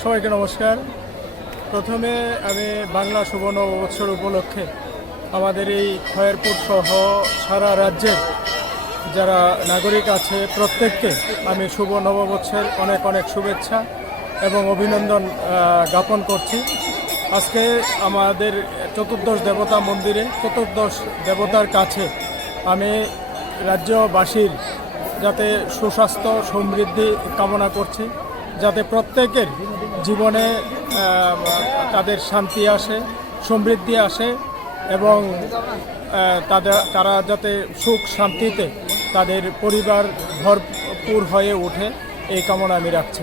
সবাইকে নমস্কার। প্রথমে আমি বাংলা শুভ নববৎসর উপলক্ষে আমাদের এই খয়েরপুর সহ সারা রাজ্যের যারা নাগরিক আছে প্রত্যেককে আমি শুভ নববৎসরের অনেক অনেক শুভেচ্ছা এবং অভিনন্দন জ্ঞাপন করছি। আজকে আমাদের চতুর্দশ দেবতা মন্দিরে চতুর্দশ দেবতার কাছে আমি রাজ্যবাসীর যাতে সুস্বাস্থ্য সমৃদ্ধি কামনা করছি, যাতে প্রত্যেকের জীবনে তাদের শান্তি আসে, সমৃদ্ধি আসে এবং তারা যাতে সুখ শান্তিতে তাদের পরিবার ভরপুর হয়ে ওঠে এই কামনা আমি রাখছি।